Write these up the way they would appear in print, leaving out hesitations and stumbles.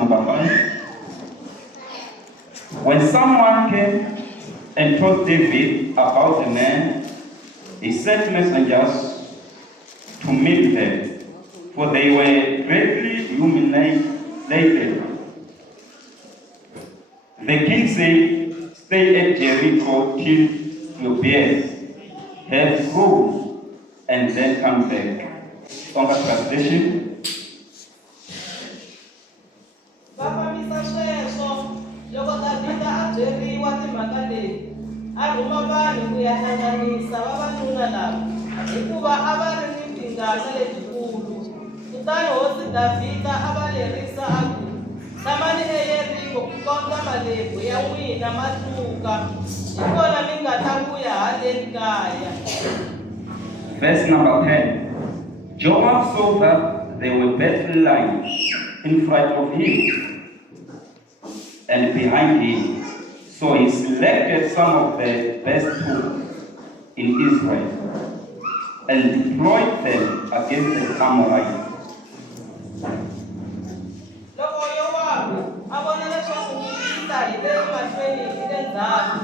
number 5. When someone came and told David about the man, he sent messengers to meet them, for they were greatly humiliated. The king said, "Stay at Jericho till your beard have grown, and then come back." Stronger translation. Loko Davhida a byeriwa timhaka leti, a rhuma vanhu ku ya hlanganisa vavanuna lava, hikuva a va ri ni tingana letikulu. Kutani hosi Davhida a va lerisa a ku, "Tshamani eYeriko ku kondza malebvu ya n'wina ma hluka, hi kona mi nga ta vuya haleni kaya." Verse number 10. Joab saw that there were battle lines in front of him and behind him, so he selected some of the best troops in Israel and deployed them against the Amorites. Loko Yowabu a vona leswaku nyikita hi le mahlweni hi le ndzhaku,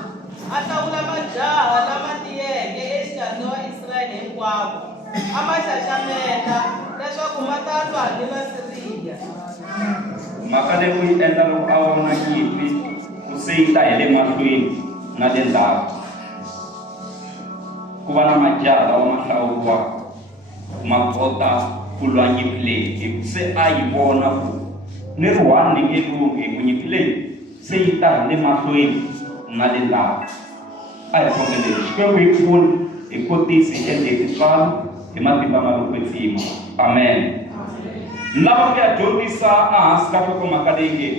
a hlawula majaha lama tiyeke exikarhi wa Israyele hinkwavo, a ma xaxameta leswaku ma ta lwa ni Vasiriya. Mhaka leyi u yi endla loko a vona nyimpi ku se yi ta hi le mahlweni na le ndzhaku, ku va na majaha lawa ma hlawuriwaka ma kota ku lwa nyimpi leyi, hi se a yi vona ku ni ri one ni nge lungi hi ku nyimpi leyi se yi ta hi le mahlweni na le ndzhaku. A hi khongeleni Xikwembu hi pfuna hi kotisi hi endle hi titswalo hi matimba ma lo kwetsima. Amen. Lava ku ya dyondzisa ehansi ka nhlokomhaka leyi nge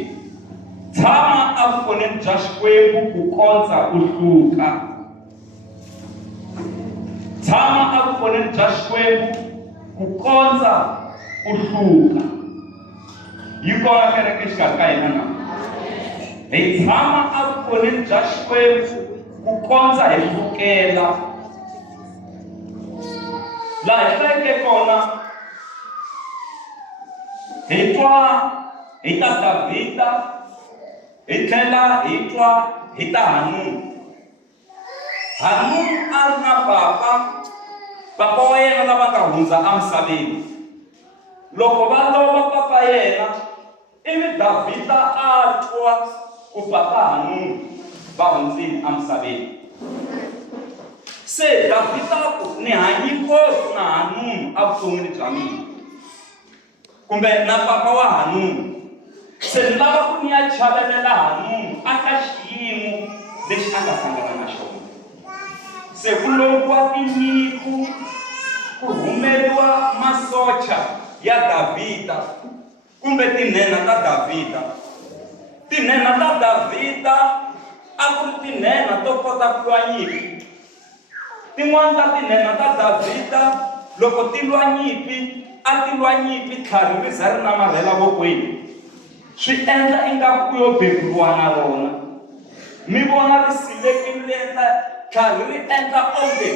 tshama evukoneni bya Xikwembu ku kondza u hluka. Tshama evukoneni bya Xikwembu ku kondza u hluka. Yi kona kereke exikarhi ka hina na? Hi tshama evukoneni bya Xikwembu ku kondza hi hlukela. Laha hi hlayeke kona hi twa hi ta Davhida, hi tlhela hi twa hi ta Hanuni. Hanuni a ri na papa wa yena lava nga hundza emisaveni. Loko va lova papa yena, ivi Davhida a twa ku papa Hanuni va hundzile emisaveni. Se Davhida ku ni hanyi ngopfu na Hanuni evuton'wini bya mina, kumbe na papa wa Hanuni. Se ni lava ku ni ya chavelela Hanuni aka xiyimo lexi a nga hlangana na xona. Se ku loviwa tinyiko, ku humeliwa masocha ya Davhida kumbe tinhenha ta Davhida. Tinhenha ta Davhida a ku ri tinhenha to kota ku lwa nyimpi. Tin'wana ta tinhenha ta Davhida loko ti lwa nyimpi, a ti lwa nyimpi tlhari ri za ri namarhela vokweni. Swi endla ingaku ku yo beburiwa na rona. Mi vona ri silekile tlhari ri endla onge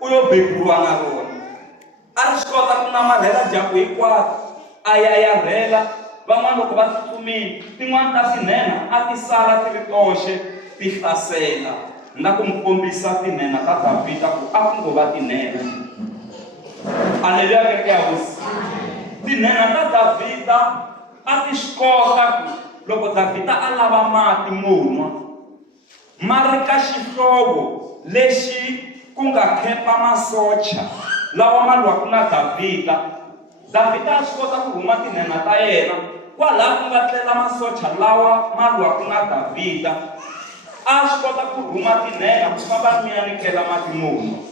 ku yo beburiwa na rona. A ri swi kota ku namarhela dyambu hinkwato, a yayarhela. Van'wana loko va tsutsumile, tin'wana ta tinhenha a ti sala ti ri toxe ti hlasela. Na ku mi kombisa tinhenha ta Davhida ku a ku ngo va tinhenha. Haleluya kereke ya hosi. Tinhenha ta Davhida a ti swi kota ku loko Davhida a lava mati mo nwa, ma ri ka xihlovo lexi ku nga khempa masocha lawa ma lwaka na Davhida. Davhida a swi kota ku rhuma tinhenha ta yena kwalaha ku nga tlela masocha lawa ma lwaka na Davhida. A swi kota ku rhuma tinhenha ku famba mi ya nikela mati mo nwa.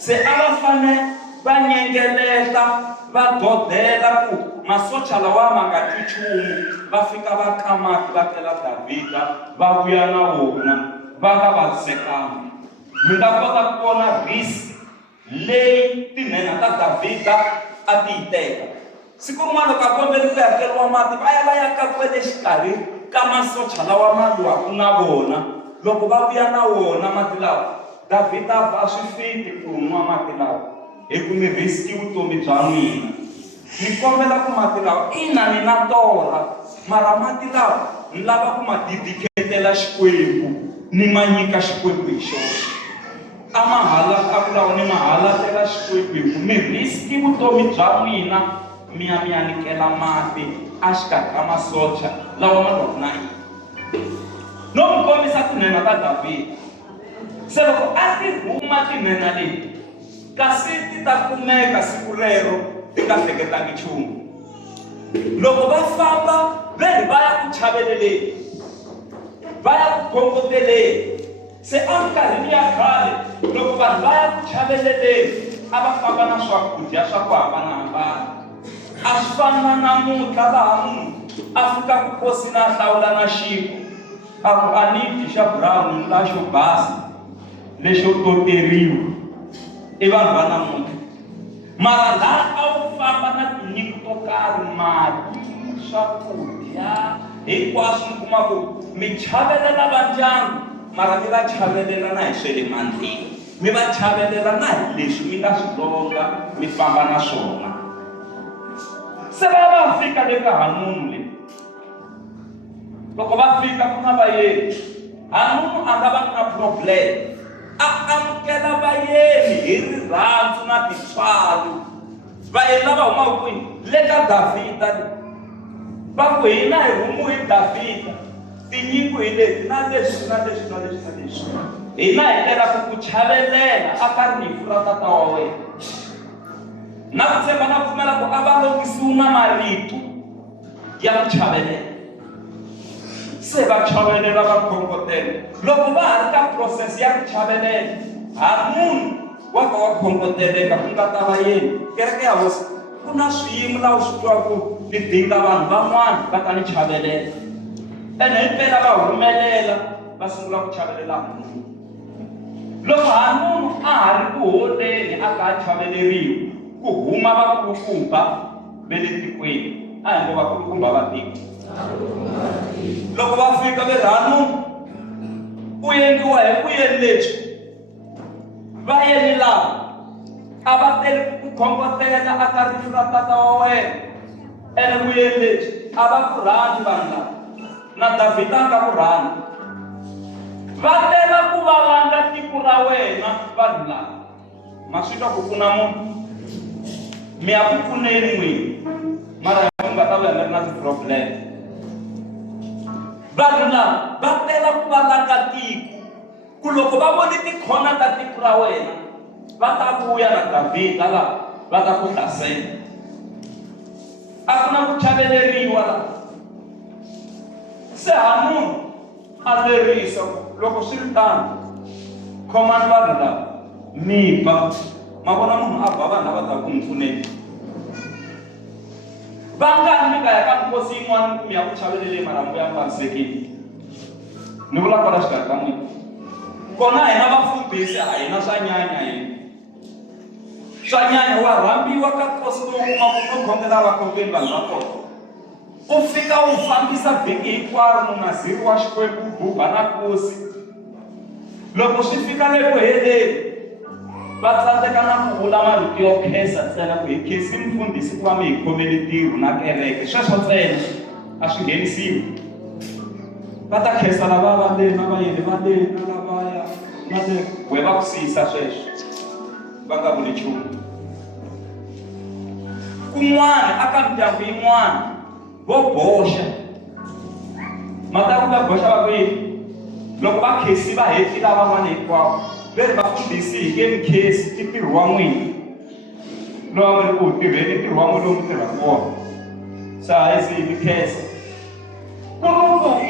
Se a va fane va nyengeleta, va dodela ku masocha lawa ma nga twi nchumu, va fika va ka mati va tlela Davhida, va vuya na wona va nga vavisekanga. Mi nga kota ku vona risi leyi tinhenha ta Davhida a ti yi teka. Siku rin'wana loko a kombela ku hakeriwa mati, va ya ka kwele xikarhi ka masocha lawa ma lwaka na vona. Loko va vuya na wona mati lawa, Davhida va swi fiti ku nwa mati lawa hi ku mi riski vutomi bya n'wina. Ni kombela ku mati lawa ina ni na torha, mara mati lawa ni lava ku ma dedicatela Xikwembu ni ma nyika Xikwembu hi xoxe. A mahala ka vulawa ni mahalatela Xikwembu mi riski vutomi bya n'wina mi ya nyikela mati a xikarhi ka masocha lawa ma loko na yini no mi kombisa tinhenha ta Davhida. Se loko a ti huma tinhenha leti kasi ti ta kumeka siku rero ti nga hleketangi nchumu. Loko va famba veri va ya ku chaveleleni, va ya ku khongoteleni. Se a minkarhini ya khale loko vanhu va ya ku chaveleleni a va famba na swakudya swa ku hambanahambana. A swi fani na namuntlha laha munhu a fikaku kosini a hlawula na xinkwa a ku a ni dyi xa brown ni la xo basa lexo toteriwa i vanhu va namuntlha. Mara laha a wu famba na tinyiko to karhi, mati, swakudya hinkwaswo mi kuma ku mi chavelela va ndyangu mara mi va chavelela na hi swe le mandleni, mi va chavelela na hi leswi mi nga swi longa mi famba na swona. Se va fika le ka Hanunu le, loko va fika ku na vayeni, Hanunu a nga va na problem, a amukela vayeni hi rirhandzu na tintswalo. Vayeni lava humaka kwini le ka Davhida va ku hina hi humu hi Davhida, tinyiko hi leti na leswi na leswi na leswi na leswi, hina hi tela ku chavelela a ka rifu ra tata wa wena. Na ku tshemba na pfumela ku a va lokisiwi na marito ya ku chavelela. Se va chavelela va khongotela loko va ha ri ka process ya ku chavelela, Hanunu wa ka wa khongoteleka ku nga ta va yeni kereke ya hosi ku na swiyimo laha u swi twaku ni dinga vanhu van'wana va ta ni chavelela, ene himpela va humelela va sungula ku chavelela Hanunu. Loko Hanunu a ha ri ku holeni a ka a chaveleriwa ku huma vakulukumba ve le tikweni, a hi ngo vakulukumba va tiko. Loko va fika ve Hanunu u endliwa hi vuyeni lebyi, vayeni lava a va tele ku khongotela a ka rifu ra tata wa wena, ene vuyeni lebyi a va ku rhandzi vanhu lava na Davhida a nga ku rhandzi. Va tela ku va langa tiko ra wena vanhu lava, ma swi twa ku pfuna munhu mi ya ku pfuneni n'wini mara mi nga ta va mi ri na ti-problem. Vanhu lava va tela ku va langa tiko ku loko va vone tikhona ta tiko ra wena va ta vuya na Davhida laha va ta ku hlasela. A ku na ku chaveleriwa laha. Se Hanunu a lerisa loko swi ri tano khomani vanhu lava mi ba, ma vona munhu a ba vanhu lava ta ku n'wi pfuneni. Va nga mi ka ya ka nkosi yin'wana ku mi ya ku chaveleleni marhambu ya mbarisekile. Ni vula kwala xikarhi ka n'wina kona hina vafundhisi a hina swa nyanya hina. Swa nyanya wa rhambiwa ka nkosi lowu kuma ku no khongela vakhongeli vanhu va kona. U fika u fambisa vhiki hinkwaro munaziri wa Xikwembu u buba na nkosi. Loko swi fika le ku heleni va tsandzeka na ku vula marito yo khensa ntsena ku hi khensi mfundhisi ku va mi hi khomele ntirho na kereke, sweswo ntsena a swi nghenisiwi. Va ta khensa lava va le na vayeni va le na lavaya na le we va ku siyisa sweswo va nga vuli nchumu. Kun'wana aka mindyangu yin'wana vo boxa mata ku va boxa va kwini loko va khesi va heti lava van'wana hinkwavo ve ri vafundhisi hi nge mi khesi i ntirho wa n'wina lowa mi ri ku tirheni ntirho wa n'wina lowu mi tirhaka wona. Se a hi zi mi khensa ku loko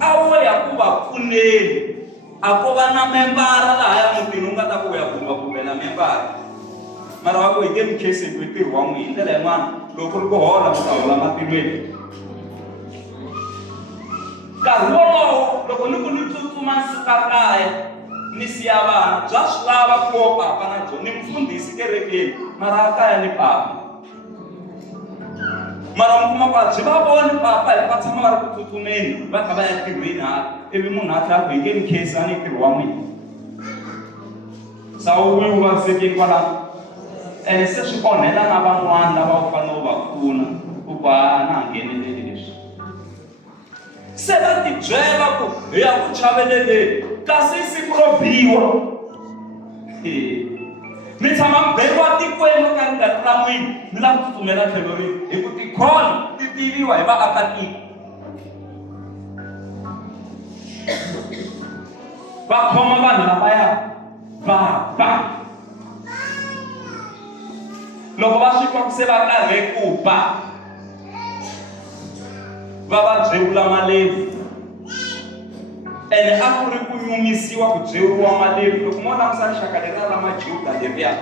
a wo ya ku va pfuneni a ko va na membara laha ya mutini u nga ta ku ya bumabumela membara mara va ku hi nge mi khesi hi ku i ntirho wa n'wina. Hi ndlela yin'wana loko ku ri ku hola ku ta hola matilweni. Nkarhi wolowo loko ni ku ni tsutsuma ni suka kaya ni siya vana bya swi lava ku wo papa na byo ni mfundhisi kerekeni mara kaya ni papa. Mara mi kuma ku a byi va voni papa hi va tshama va ri ku tsutsumeni va kha va ya ntirhweni hala ivi munhu a tlhela ku hi nge mi khensani ntirho wa n'wina. Sawuyi wu vavisekeni kwalano ene se swi onhela na van'wana lava u fanele u va pfuna u va na ha ngheneleli leswi. se va ti byela ku hi ya ku chaveleleni kasi siku ro biwa mi tshama mberiwa tikweni ka ringani ra n'wini mi lava ku tsutsumela tlhelo rini hi ku tikholi ti tiviwa hi vaakatiko va khoma vanhu lavaya va loko va swi twa ku se va karhe ku ba va va byevula malevu ene a ku ri ku nyumisiwa ku byevuriwa malevu loko mo langusa rixaka leriya ra majuda leriya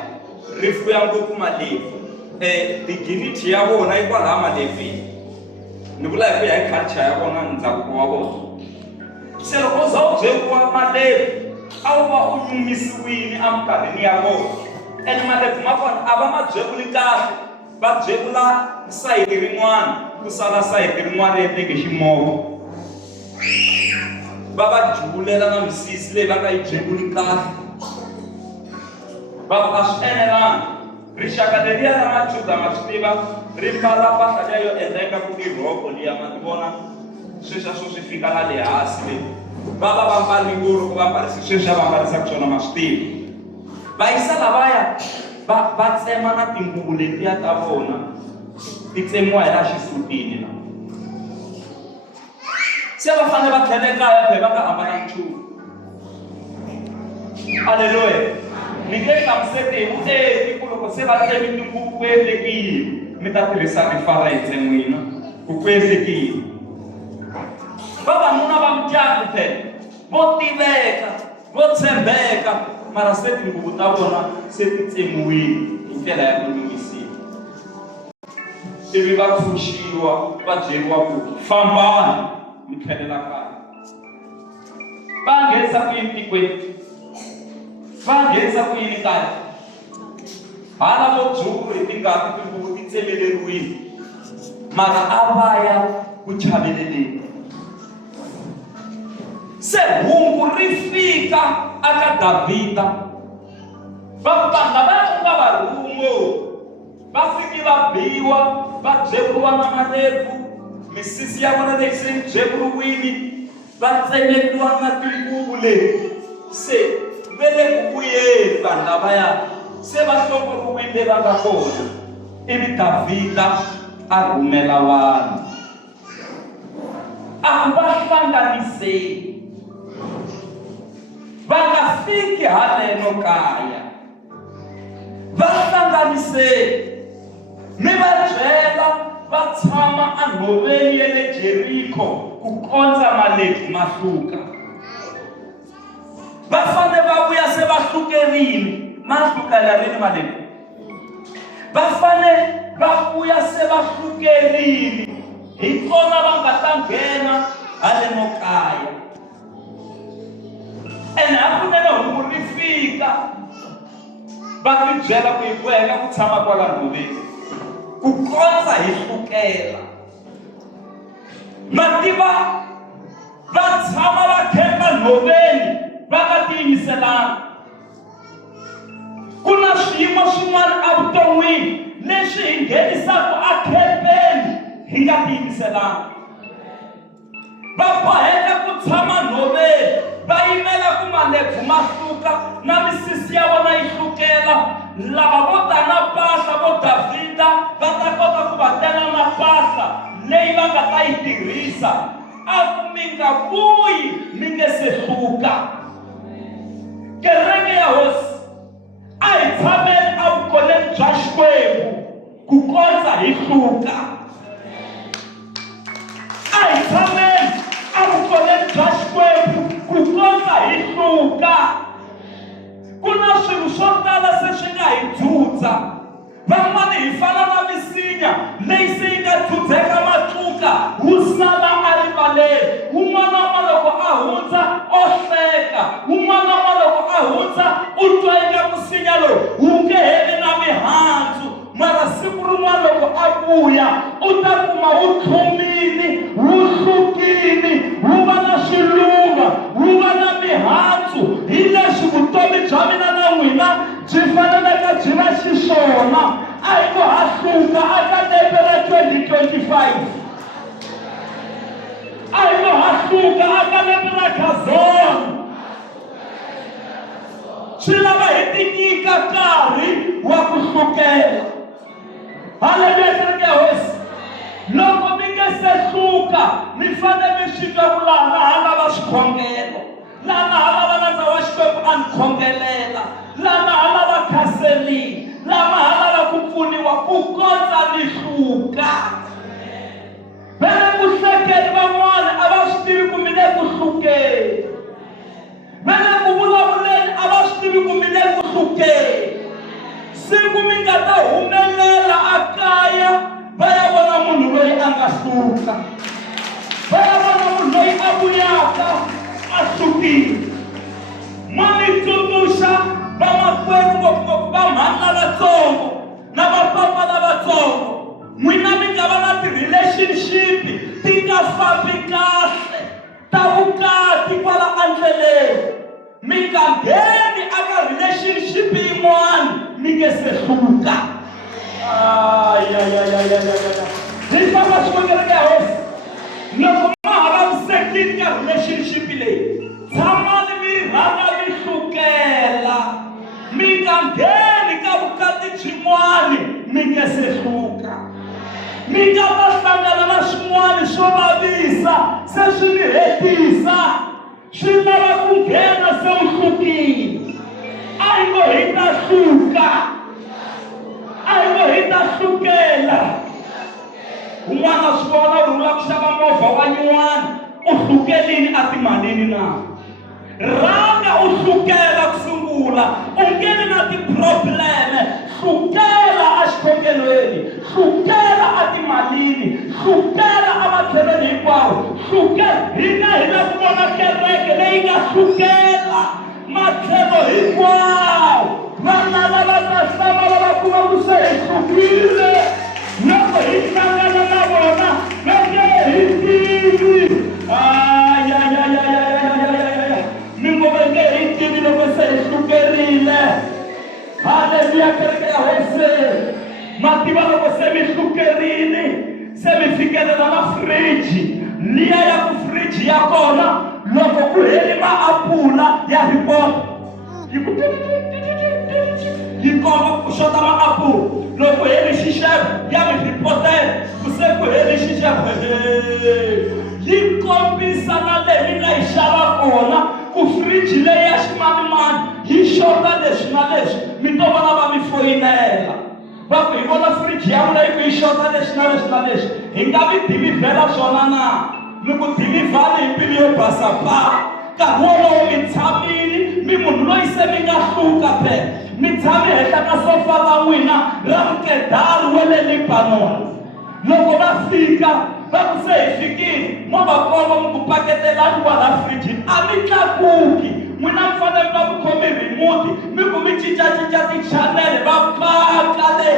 ri fuya ngopfu malevu dignity ya vona yi kwalaha malevhini ni vula hi ku ya hi culture ya vona ndhavuko wa vona se loko u za u byevuriwa malevu a wu va u nyumisiwile eminkarhini ya vona ene malevu ma kona a va ma byevuli kahle va byevula sayiti rin'wana ku sala sayiti rin'wana endleke ximovha va va juvulela na misisi leyi va nga yi byevuli kahle va a swi enelanga rixaka leriya ra majuda ma swi tiva ri mbala mpahla liya yo endleka ku i rhoko liya ma ti vona sweswiya swo swi fika la le hansi leyi va va va mbali nguru ku va mbarisi sweswiya va mbarisaka swona ma swi tiva vayisa lavaya va tsema na tinguvu letiya ta vona ti tsemiwa hi la xisutini la se va fanele va tlhele kaya phe va nga ambala nchumu aleluya mi nge hlamuseti hi vuenti ku loko se va tsemi tinguvu ku endlekile mi ta tirhisa rifarense n'wina ku endlekile vavanuna va mindyangu phe vo tiveka vo tshembeka mara se tinguvu ta vona se ti tsemiwile hi ndlela ya ku nyumisiwa ivi va pfuxiwa va byeriwa ku fambani mi tlhelela kaya va nghenisa ku yini tikweni va nghenisa ku yini kaya hala vo dzuru hi tingati tinguvu ti tsemeleriwile mara a va ya ku chaveleleni se hungu ri fika aka Davhida va lava ku nga va rungo va fiki va biwa va byevuriwa na malevu misisi ya vona leyi se byevuriwile va tsemetiwa na tinguvu leti se ve le ku vuyeni vanhu lavaya se va hlongoriwile va nga kona ivi Davhida a rhumela vanhu a va hlanganiseni va nga fiki haleno kaya va hlanganiseni mi va byela va tshama enhoveni ya le Jeriko ku kondza malevu ma hluka va fane va vuya se va hlukerile ma hlukela rini malevu va fane va vuya se va hlukerile hi kona va nga ta nghena haleno kaya ene hakunene hungu ri fika va ti byela ku hi boheka ku tshama kwala nhoveni ku kondza hi hlukela mativa va tshama va khemba nhoveni va nga tiyimiselanga ku na swiyimo swin'wana evuton'wini leswi hi nghenisaka akhempeni hi nga tiyimiselanga va boheka ku tshama nhoveni va yimela ku malevu ma hluka na misisi ya vona yi hlukela lava vo ta na mpahla vo Davhida va ta kota ku va tela na mpahla leyi va nga ta yi tirhisa a ku mi nga vuyi mi nge se hluka kereke ya hosi a hi tshameni evukoleni bya Xikwembu ku kondza hi hluka a hi tshameni evukoleni bya Xikwembu ku kondza hi hluka ku na swilo swo tala se swi nga hi dzudza van'wani hi fana na misinya leyi se yi nga dzudzeka matluka wu sala a rivaleni wun'wana wa loko a hundza o hleka wun'wana wa loko a hundza u twa eka misinya lowu wu nge heli na mihandzu mara siku rin'wana loko a vuya u ta kuma wu tlhumini wu hlukini wu va na swilunga wu va na mihandzu hi leswi vutomi bya mina na n'wina byi faneleke byi va xiswona a hi ku ha hluka aka lembe ra 2025 a hi ku ha suka aka lembe ra khazona swi lava hi ti nyika nkarhi wa ku sukela. Haleluya kereke ya hosi. Loko mi nge se suka mi fanele mi swi twa ku laha ha lava swikhongelo, laha ha lava landza wa Xikwembu a ni khongelela, laha ha lava counseling, laha ha lava ku pfuniwa ku kondza ni suka. Vele ku hlekeli van'wana a va swi tivi ku mi le ku sukeni, vele ku vulavuleni a va swi tivi ku mi le ku sukeni. Siku mi nga ta humelela ekaya va ya vona munhu loyi a nga suka, va ya vona munhu loyi a vuyaka a sukile. Ma mi tsundzuxa vamakwerhu ngopfungopfu va mhani lavatsongo na vapapa lavatsongo, n'wina mi nga va na ti-relationship ti nga fambi kahle ta vukati kwala endleleni, mi nga ngheni eka relationship yin'wana mi nge se suka. Hi famba swivangelo ya hosi. Loko ma ha vavisekile ka relationship leyi, tshamani mi rhanga mi sukela, mi nga ngheni ka vukati byin'wana mi nge se suka. Mi nga ta hlangana na swin'wana swo vavisa se swi mi hetisa, swi lava ku nghena se u sukile. A hi ngo hi ta suka, a hi ngo hi ta sukela. Un'wana swi vona u lava ku xava movha wa nyuwana, u sukelini a timalini na? Rhanga u sukela ku sungula, u ngheni na ti-probleme, sukela a xikhongelweni, sukela a timalini, sukela a matlhelweni hinkwawo, sukela. Hina hi la ku vona kereke leyi nga sukela matlhelo hinkwawo. Vana lava ta hlama va kuma ku se hi sukile, loko hi hlangana na vona va nge hi tivi. Mi ngo va nge hi tivi loko se hi sukerile. Haleluya kereke ya hosi. Ma tiva loko se mi sukerile, se mi fikelela na fridge liya ya ku fridge ya kona loko ku heli maapula ya ripota yi komba ku xota maapula, loko heli xixevo ya mi ripotela ku se ku heli xixevo. Yi kombisa na leyi nga yi xava kona ku fridge leyi ya ximanimani yi xota leswi na leswi. Mi to vona va mi foyinela va ku hi vona fridge ya vula yi ku yi xota leswi na leswi na leswi, hi nga mi dilivhela swona na? Mi ku dilivhani hi mbilu yo basa pa. Nkarhi wolowo mi tshamile, mi munhu loyi se mi nga suka phela, mi tshame henhla ka sofa ra n'wina ra mukedari wa le Libanoni. Loko va fika va ku se hi fikile, mo va komba mi ku paketelani kwala fridge, a mi tlakuki. N'wina mi fanele va ku khomi remote mi ku mi cincacinca ti-channel va paka le,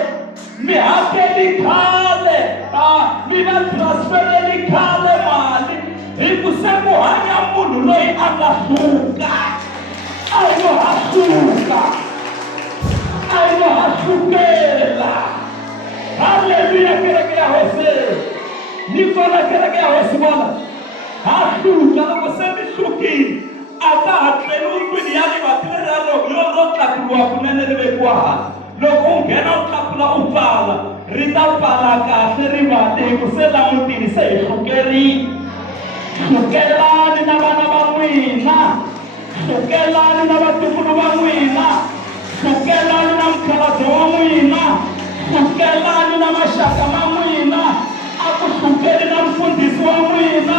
mi hakeli khale, mi va transfereli khale mali, hi ku se ku hanya munhu loyi a nga suka. A hi ngo ha suka, a hi ngo ha sukela. Haleluya kereke ya hosi. Ni kona kereke ya hosi vona ha suka. Loko se mi sukile a ka ha tleli ndlwini ya livatile rero ro tlakuliwa kunene ri vekiwa hala. Loko u nghena u tlakula u pfala, ri ta pfala kahle rivati hi ku se langutini se hi sukerile. Sukelani na vana va n'wina, sukelani na vatukulu va n'wina, sukelani na mukhalabye wa n'wina, sukelani na maxaka ma n'wina, a ku sukeli na mfundhisi wa n'wina.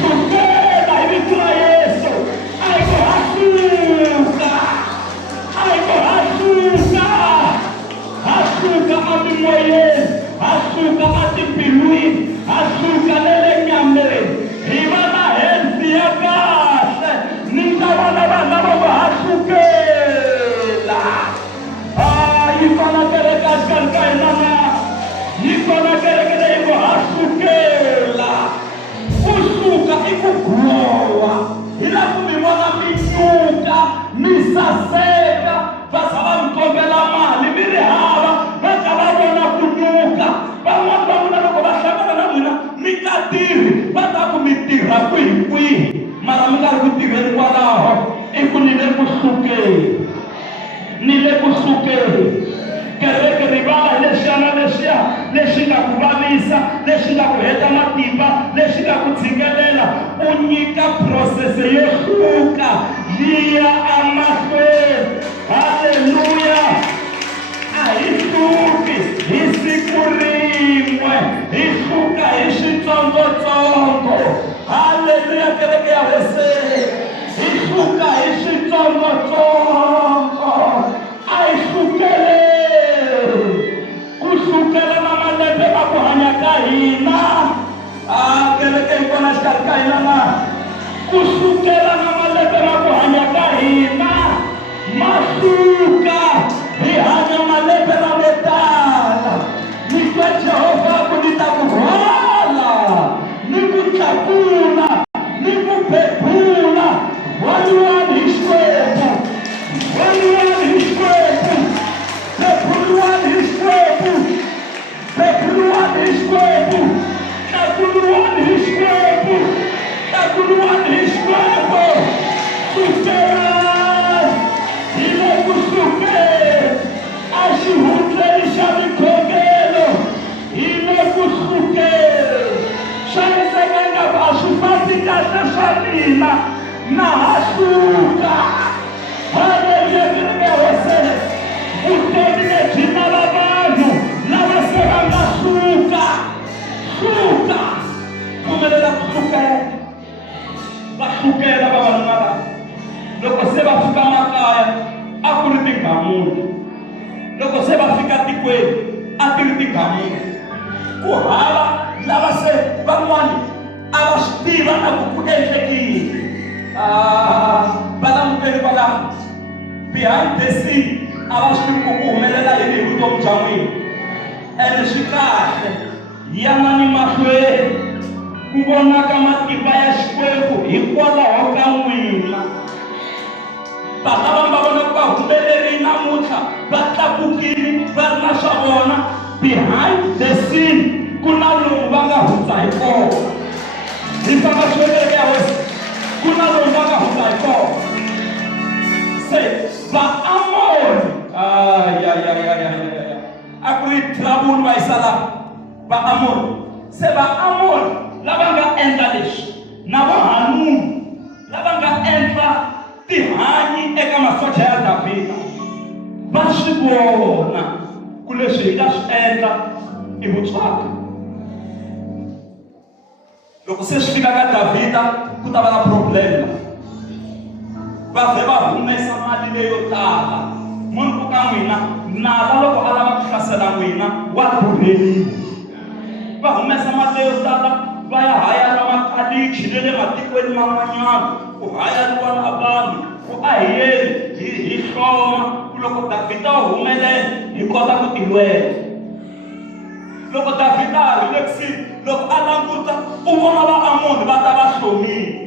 Sukela hi vito ra Yesu. A hi ku ha suka, a hi ku ha suka, ha suka emimoyeni, ha suka etimbilwini, ha suka le le nyameni. Hi va na health ya kahle, ni ta vona vana va ku ha sukela. Yi kona kereke exikarhi ka hina na, yi kona kereke leyi ku ha sukela. Ku suka i ku growa, hi la ku mi vona mi nyuka, mi saseka, va za va mi kombela mali mi ri hava, va ka va vona ku nyuka. Van'wana va n'wina loko va hlangana na n'wina mi nga tirhi, va ta ku mi tirha kwihi. kwihi mara mi nga ri ku tirheni kwalaho i ku ni le ku hlukeni, ni le ku hlukeni. Kereke rivala leswiyana leswiya leswi nga ku vavisa, leswi nga ku heta matimba, leswi nga ku tshikelela. U nyika phurosese yo hluka yi ya emahlweni. Haleluya! A hi hluki hi siku rin'we, hi hluka hi switsongotsongo. Haleluya! Kereke ya Hosi, hi hluka hi switsongotsongo. A hi hlukele kusukela na malembe ma ku hanya ka hina. Kereke yi kona xikarhi ka hina na. Kusukela na malembe ma ku hanya ka hina ma suka hi hanya malembe lamo tala. Ni twa Jehovha ku ni ta ku rhwala, ni ku tlakula, ni ku bebula. One hi Xikwembu, one hi Xikwembu, beburiwani hi Xikwembu, beburiwani hi Xikwembu, tlakuriwani hi Xikwembu, tlakuriwani hi Xikwembu. Sukela hi le ku hlukeni, a xihundleni xa mikhongelo hi le ku hlukeni. Swa endleka ngaku a swi fambi kahle swa mina, na ha hluka. Haleluya! Kereke ya Hosi, vutomi lebyi lava vanhu lava se va nga hluka. Hluka, pfumelela ku hlukela. Va hlukela vavanuna lava. Loko se va fika makaya a ku ri tinghamuni, loko se va fika tikweni a ti ri tinghamuni. Ku hava lava se van'wani a va swi tiva na ku endlekile. Va languteni kwalaho behind the scene, a va swi tivi ku humelela yini hi vutomi bya n'wina. Ene swi kahle yan'wani mahlweni ku vonaka matimba ya Xikwembu hikwalaho ka n'wina. Vanhu lava va vona ku va humelerile namuntlha, va tlakukile, va ri na swa vona. Behind the scene ku na lomu va nga hundza hi kona. Hi famba Kereke ya Hosi, ku na lomu va nga hundza hi kona. Se vaamori, a ku ri trouble va yisa laha vaamori. Se vaamori lava nga endla leswi na vahanuni lava nga endla tihanyi eka masocha ya Davhida, va swi vona ku leswi hi nga swi endla i vutswaka. Loko se swi fika ka Davhida ku ta va na problem. Va vhe va humesa mali leyo tala. Munhu ku ka n'wina nala loko a lava ku hlasela n'wina wa durheliwa. Va humesa mali leyo tala va ya hayara makalichi le le matikweni man'wanyana, ku hayariwa na vanhu ku a hi yeni hi hloma ku loko Davhida a humelela hi kota ku tilwela. Loko Davhida a ri le kusini, loko a languta u vona vaamoni va ta va hlomile.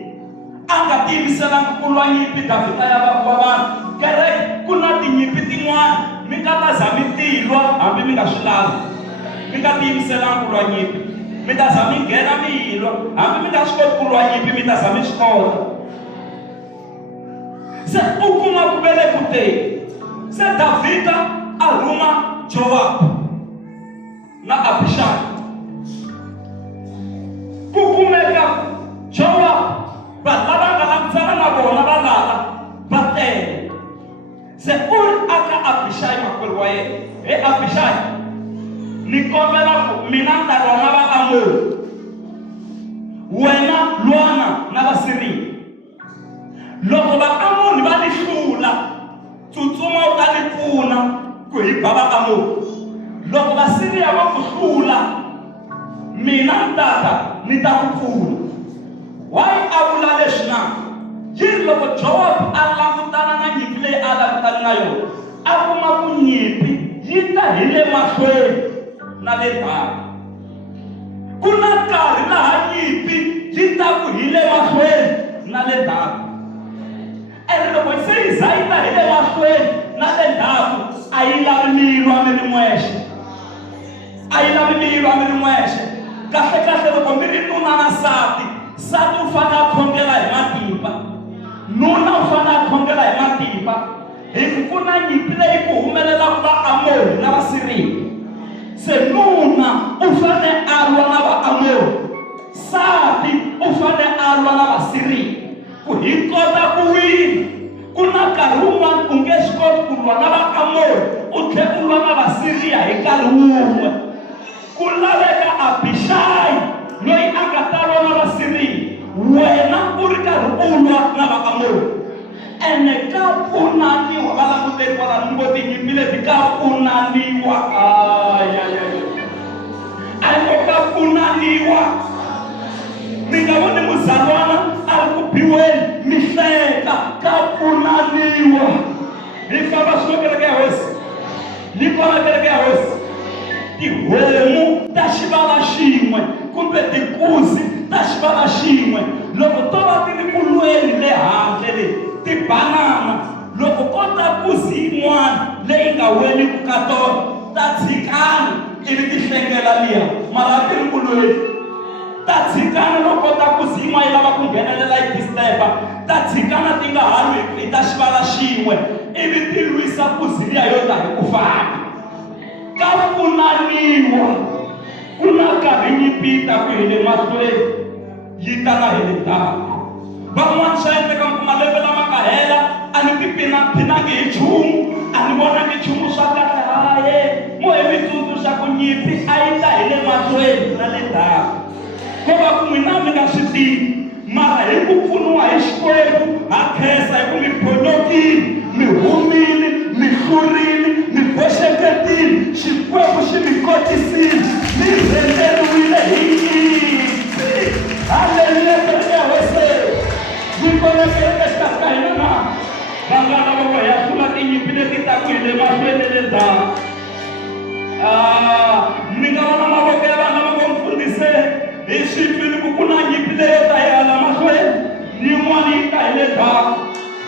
A nga tiyimiselanga ku lwa nyimpi Davhida ya va vanhu. Kereke ku na tinyimpi tin'wana mi nga ta za mi tilwa hambi mi nga swi lavi. Mi nga tiyimiselanga ku lwa nyimpi, mi ta za mi nghena mi yilwa hambi mi nga swi koti ku lwa nyimpi, mi ta za mi swi kota. Se u kuma ku ve le kuteni. Se Davhida a rhuma Jowabu na Abishai. Ku kumeka Jowabu vanhu lava nga langutisana na vona va lala va tele. Se u ri aka Abishai makwerhu wa yena, he Abishai, ni kombela ku mina ni ta lwa na vaamori, wena lwana na vaSiriya. Loko vaamori va ni hlula, tsutsuma u ta ni pfuna ku hi ba vaamori. Loko vaSiriya va ku hlula, mina ni tata ni ta ku pfuna. Why a vula leswi na? Yini loko Jowabu a langutana na nyimpi leyi a langutana na yona, a kuma ku nyimpi yi ta hi le mahlweni na le ndzhaku. Ku na nkarhi laha nyimpi yi ta ku hi le mahlweni na le ndzhaku. Ene loko se yi za yi ta hi le mahlweni na le ndzhaku, a yi lavi mi lwa mi ri mwexe. A yi lavi mi lwa mi ri mwexe. Kahle kahle loko mi ri nuna na nsati, nsati u fanele a khongela ku na nyimpi leyi ku humelelaka vaamori na vasiriya. Se nuna u fane a lwa na vaamori, nsati u fane a lwa na vasiriya ku hi kota ku wina. Ku na nkarhi wun'wana u nge swi koti ku lwa na vaamori u tlhela u lwa na vasiriya hi nkarhi wun'we. Ku laveka Abishayi loyi a nga ta lwa na vasiriya, wena u ri karhi u lwa na vaamori. Ene ka pfunaniwa, va languteli kwala ni ngo tinyimpi leti ka pfunaniwa. Ane ka pfunaniwa. Mi nga voni muzalwana a ri ku biweni mi hleka, ka pfunaniwa. Hi famba swi lo kereke ya hosi, hi kona kereke ya hosi. Tihomu ta xivala xin'we kumbe tikuzi ta xivala xin'we, loko to va ti ri ku lweni le handle le, tibanana loko ko ta kuzi yin'wana leyi nga weliku ka tona ta tshikana ivi ti hlengela liya, mara ti ri ku lweni. Ta tshikana loko ta kuzi yin'wana yi lava ku nghenelela yi disturba, ta tshikana ti nga ha lwi hi ta xivala xin'we ivi ti lwisa kuzi liya yo ta hi ku fana. Ka pfunaniwa. Ku na nkarhi nyimpi yi ta ku hi le mahlweni, yi ta na hi le ndzhaku. Van'wana swa endleka mi kuma lembe lama nga hela a ni tiphinaphinangi hi nchumu, a ni vonangi nchumu swa kahle. Haye mo hi mi tsundzuxa ku nyimpi a yi ta hi le mahlweni na le ndzhaku. Ko va ku n'wina mi nga swi tivi, mara hi ku pfuniwa hi Xikwembu ha khensa hi ku mi phonyokile, mi humile, mi hlurile, mi boxeketile, Xikwembu xi mi kotisile, mi rhenderiwile hi nyimpi. Haleluya, kereke ya hosi. Yi kona kereke xikarhi ka hina na. Va nga lava ku hi hlula tinyimpi leti taka hi le mahlweni le ndzhaku. Mi nga vona mavoko ya vanhu lava ngo mi fundiseni hi swi twile ku ku na nyimpi leyo ta hi hala mahlweni, yin'wana yi ta hi le ndzhaku.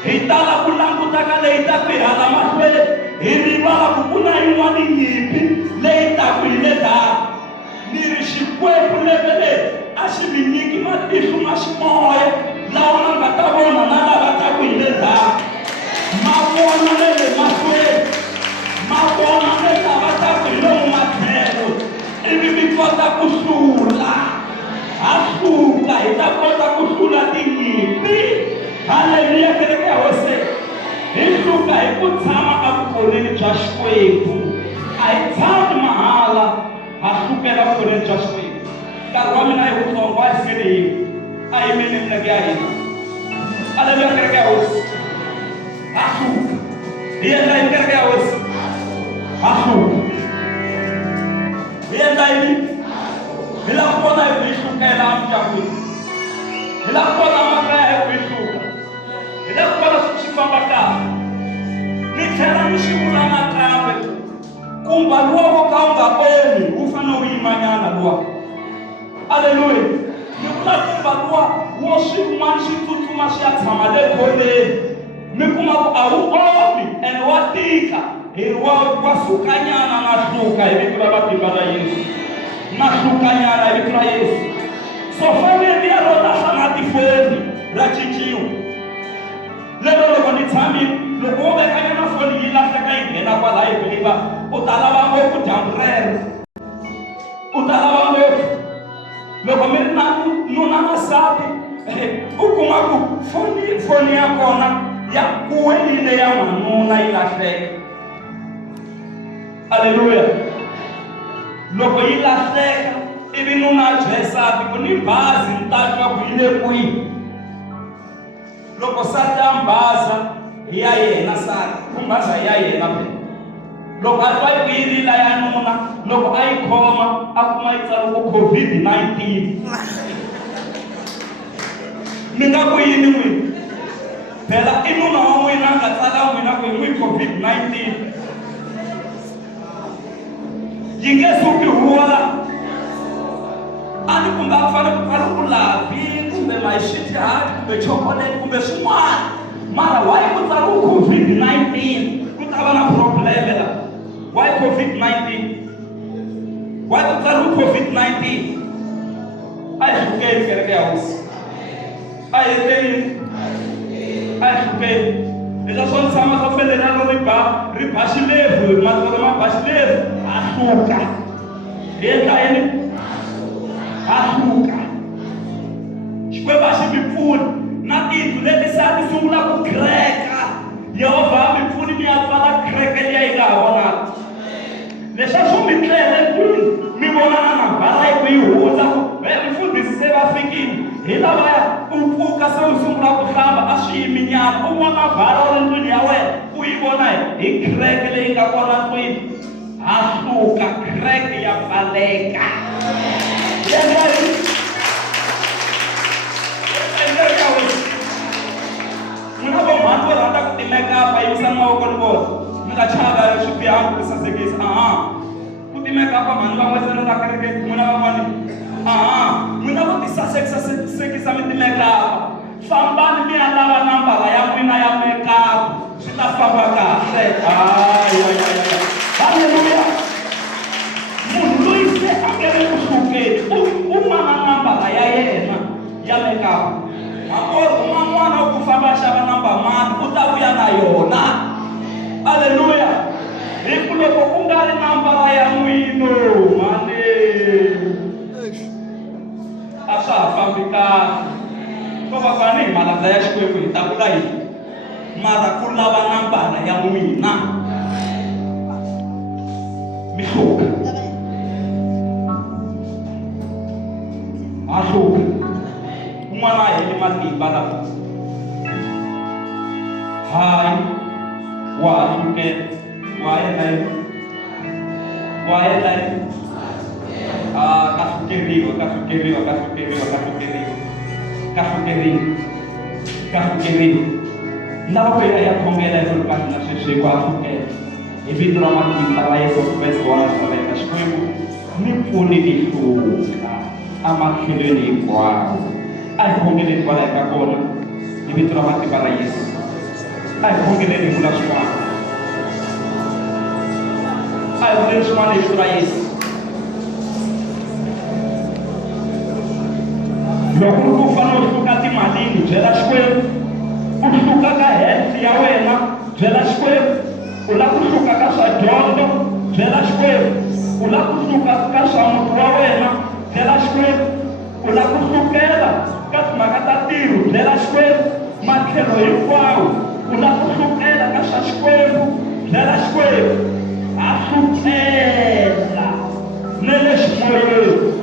Hi tala ku languta ka leyi taka hi hala mahlweni, hi rivala ku ku na yin'wana nyimpi leyi taka hi le ndzhaku. Ni ri Xikwembu lembe leri a xi mi nyiki matihlo ma ximoya lawa ma nga ta vona na lava taka hi le ndzhaku. Ma vona le le mahlweni, ma vona le lava taka hi lomu matlhelo, ivi mi kota ku hlula. Ha hluka hi ta kota ku hlula tinyimpi. Haleluya, kereke ya hosi. Hi hluka hi ku tshama a vukorhweni bya Xikwembu. A hi tshami mahala, ha hlukela vukorhweni bya Xikwembu. Nkarhi wa mina hi wutsongo a hi sirheli, a hi yimeni milenge ya hina. Haleluya, kereke ya hosi. Ha hluka hi endla yini kereke ya hosi? Ha hluka hi endla yini? Hi lava ku vona hi ku hi hlukela emindyangwini, hi lava ku vona makaya hi ku hi hluka, hi lava ku vona swi famba kahle. Ni tlhela ni xi vula nakambe, kumba luwa wo ka wu nga onhi wu fanele wu yimanyana luwa. Haleluya. Ni vula kumba luwa wo swin'wana xi tsutsuma xi ya tshama le kholeni, mi kuma ku a wu omi ene wa tika, hi wa sukanyana na hluka hi vito ra matimba ra Yesu. Na hlukanyana hi vito ra Yesu. So family ya rona hlanga tifoni ra cinciwa. Lero loko ni tshamile, loko wo vekanyana foni yi lahleka yi nghena kwala hi beliva, u ta lava ngopfu dyambu rero, u ta lava ngopfu. Loko mi ri na nuna na nsati, u kuma ku foni ya kona ya kuwe ile ya n'wanuna yi lahleka. Haleluya. Loko yi lahleka ivi nuna a byela nsati ku ni bazi ni ta twa ku yi le kwihi. Loko nsati a mbaza hi ya yena nsati, ku mbaza hi ya yena phela. Loko a twa yi yi rila ya nuna, loko a yi khoma a kuma yi tsariwa ku COVID-19. Mi nga ku yini n'wina? Phela i nuna wa n'wina a nga tsala n'wina ku hi n'wi COVID-19. Yi nge suki huwa a ni kumbe a fanele ku pfala ku lavi kumbe maxitihati kumbe chocolate kumbe swin'wana, mara why ku tsariwa COVID-19? Ku ta va na problem la. Why COVID-19? Why ku tsariwa COVID-19? A hi hlukeni kereke ya hosi, a hi endleni, a hi hlukeni. Hi leswa swo tshama swo felelana ri ba xilevu matsolo ma ba xilevu a hluka hi endla yini a hluka Xikwembu a xi mi pfuni na tindlu leti se a ti sungula ku kreka Yehovha a mi pfuni mi ya pfala kreke liya yi nga ha vonaka leswi a swo mi tlela endlwini mi vonana na bhala yi ku yi hundza mfundhisi se va fikile hi lavaya u pfuka se u sungula ku hlamba a swi yiminyana u vona bhala u ri ndlwini ya wena u yi vona hi kreke leyi nga kona ndlwini ha hluka kreke ya pfaleka Muna vo mhani vo rhandza ku ti makeup yimisa mavoko ni vona mi nga chava swi bihangi ku sasekisa ku ti makeup mhani van'we se na kereke n'wina van'wani n'wina vo ti sasekisa mi ti makeup fambani mi ya lava nambara ya n'wina ya makeup swi ta famba kahle halleluya munhu loyi se a nge le ku hlukeni u mana nambara ya yena ya makeup un'wana wa ku famba a xava namba mani u ta vuya na yona halleluya hi ku loko ku nga ri nambara ya n'wino mani a swa ha fambi kahle ko va fani hi malandla ya Xikwembu hi ta vula yini mara ku lava nambara ya n'wina mi hluka a hluka un'wana a heli matimba laha hayi wa ha hlukela wa ha endla yini wa ha endla yini ka hlukeriwa lava ku ya khongela hi vulukani na sweswi ku a hlukela hi vito ra matimba ra Yesu Kreste wa Nazareta Xikwembu ni pfuni ni hluka ematlhelweni hinkwawo a hi khongeleni kwala hi ka kona hi vito ra matimba ra Yesu a hi khongeleni hi vula swin'wana a hi vuleni swin'wana hi vito ra Yesu loko u fanele u hluka timalini byela Xikwembu u hluka ka health ya wena byela Xikwembu u lava ku hluka ka swa dyondzo byela Xikwembu u lava ku hluka ka swa muti wa wena byela Xikwembu u lava ku hlukela ka timhaka ta ntirho byela Xikwembu matlhelo hinkwawo u lava ku hlukela ka swa Xikwembu byela Xikwembu a hlukela na le ximoyeni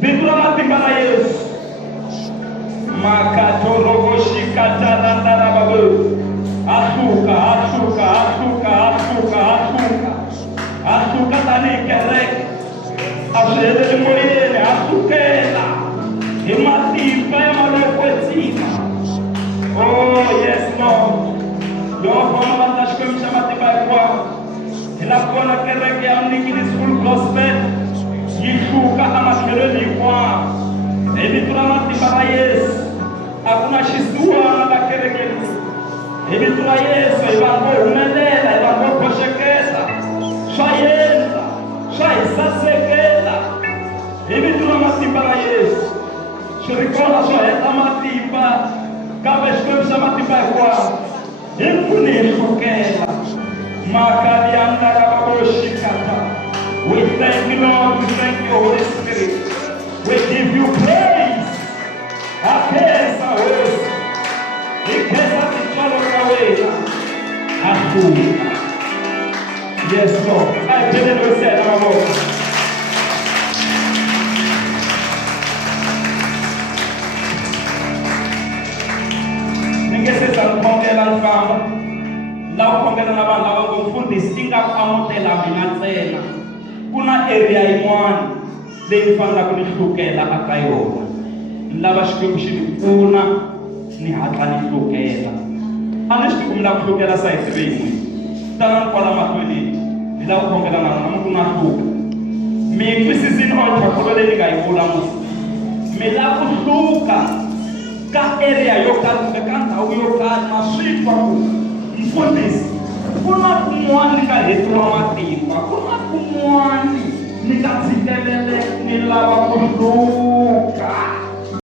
vito ra matimba ra Yesu makatorogoshikatarandarababe a hluka tanihi kereke a swi heleli moyeni a hlukela hi matimba ya malokwetsika oh yes Lord Yehova mavandla Xikwembu xa matimba hinkwawo hi la kona kereke ya Mnikini Full Gospel yi hluka ematlhelweni hinkwawo hi vito ra matimba ra Yesu a ku na xisiwana la kerekeni hi vito ra Yesu hi vanhu vo humelela hi vanhu vo boxeketa swa yendla swa hi sasekela hi vito ra matimba ra Yesu swi ri kona swo heta matimba kambe Xikwembu xa matimba hinkwawo hi pfuni hi hlukela makali ya ndarababoxikata we thank you Lord we thank you Holy Spirit we give you praise akesa hosi ikesa titswalo ra wena ahlula yes Lord I didn't know say na mavoko ningese khongela mfamba lawa khongela na vanhu lava ngo mfundhisi ti nga amotela mina ntsena ku na area yin'wana leyi fanelaka ni hlukela aka yona lava Xikwembu xi ni pfuna ni hatla ni hlukela a ni swi tikumela ku hlukela sayiti rin'we tanani kwala mahlweni hi lava ku khongela na rona munhu na hluka mi twisisini altar leyi nga yi vula musi mi lava ku hluka ka area yo karhi kumbe ka ndhawu yo karhi na swi twa ku mfundhisi ku na kun'wana ka hetiwa matimba ku na kun'wana ni nga tshikelele ni lava ku hluka